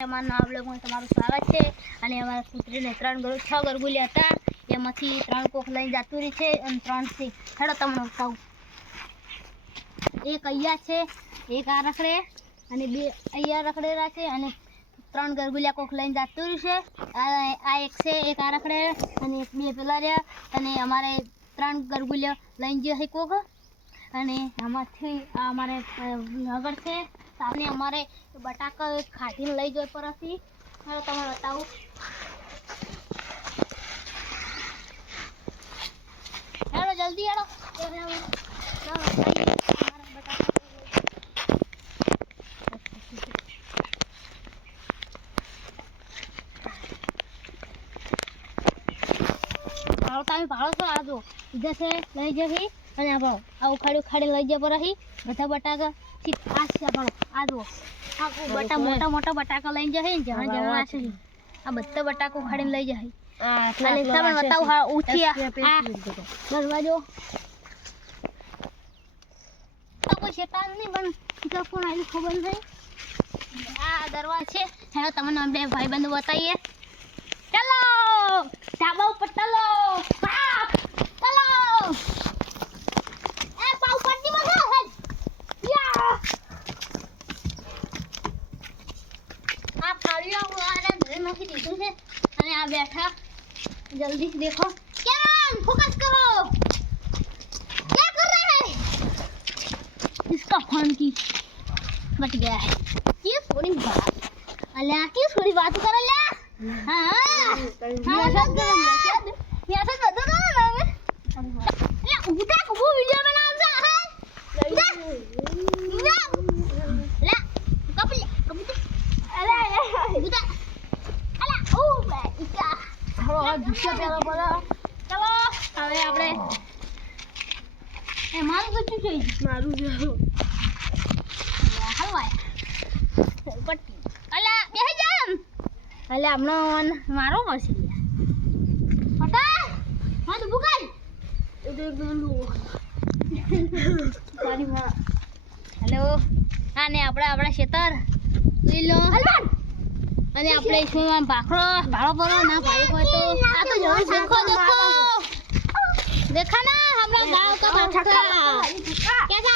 અમારા નવા બ્લોગમાં તમારું સ્વાગત છે અને અમારા કૂતરીને 6 ગરગુલિયા હતા એમાંથી 3 કોક લઈને જતું રહી છે અને 3 છે હેડો તમને બતાવું એક અહીંયા છે એક આ રખડે અને 2 અહીંયા રખડેલા છે અને 3 ગરગુલિયા કોક લઈને જતું રહ્યું છે આ એક છે એક આ રખડે અને 2 પેલા રહ્યા અને અમારે 3 ગરગુલિયા લઈને જે છે કોક અને આમાંથી આ અમારે આગળ છે સામે અમારે બટાકા ખાધીને લઈ જઈ પરથી હવે તમને બતાવું હેડો જલ્દી હેડો તમે ભાડો છો આ જો ઇધર છે લઈ જવી અને આપણો આ ઉખાડી લઈ જાય પરથી બધા બટાકા આ છે આપણો આ જો આ મોટા બટાકા લઈને જશે ને જવા જવા છે આ બધા બટાકા ઉખાડીને લઈ જશે અને તમે બતાવું હા ઊંચી આ દરવાજો તો કોઈ શેતાન નહીં પણ ટીચર કોણ આવી ખબર નહીં આ દરવાજો છે હેલો તમને બે ભાઈબંધો બતાવીએ ચલો ધાબા ઉપર ચલો ચલો એ પાઉ પડતી બગા યા આ ફાળિયો વાળા ઘરે નાખી દીધું છે અને આ બેઠા जल्दी से देखो किरण फोकस करो क्या कर रहा है इसका फोन की बच गया है ये थोड़ी बात अल्लाह की थोड़ी बात कर अल्लाह हां हां लग ये ऐसा कर दो ना अल्लाह उठा वो वीडियो बना रहा है ला कपले अल्लाह उठा अल्लाह ओ इसका चलो હવે આપણે એ મારું બચ્ચું છે મારું હલવાય પટ્ટી અલા બેહી જામ અલા હમણાં મારો હશે પટા હા તો બુકાઈ એ તો એકદમ સારી માં હેલો આને આપણા ખેતર લીલો હલવાન અને આપણે इसमें भाड़ो पड़ो ना भाई को तो आ तो देखो देखा ना हमारा गांव का बच्चा कैसा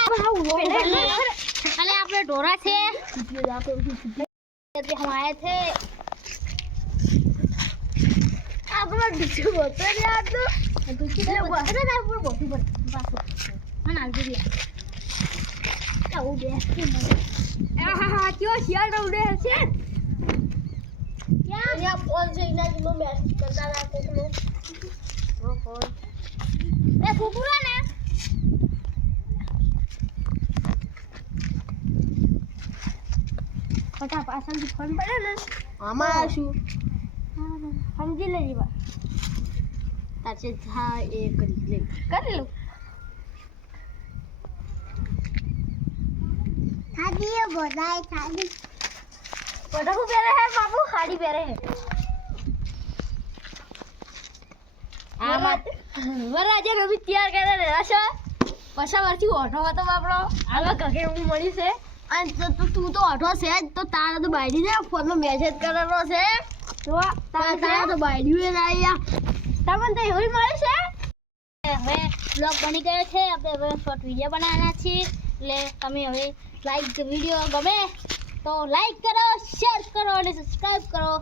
अरे आपने डोरा थे हम आए थे आपने डिचे बोलते यार तो डिचे अरे ना पूरा बहुत ही बड़ा हां ना दिया क्या हो गया हां क्यों शियाल उड़े છે क्या ये फोन से इना जो मैसेज करता रहा कोकनो वो फोन ए कुकुरा ने पता पासल की फोन पड़े ने आमा आशु समझी ले जीवा ताचे था एक कर लो थादी ये बोलाए थादी पटाखू पेरे है बाबू खाड़ी पेरे है વરાજે નવી તૈયાર કરે રહ્યા છે પછા વર્ષથી ઓઠો હતો બાપડો આવા ઘરે હું મળી છે અને તું તો ઓઠો છે જ તો તારા તો બાયડી ને ફોનમાં મેસેજ કરેલો છે તો તારા તો બાયડી ને આયા તમને તો એવી મળી છે હવે બ્લોગ બની ગયો છે આપણે હવે શોર્ટ વિડિયો બનાવવાના છે એટલે તમે હવે લાઈક વિડિયો ગમે तो लाइक करो शेयर करो और सब्सक्राइब करो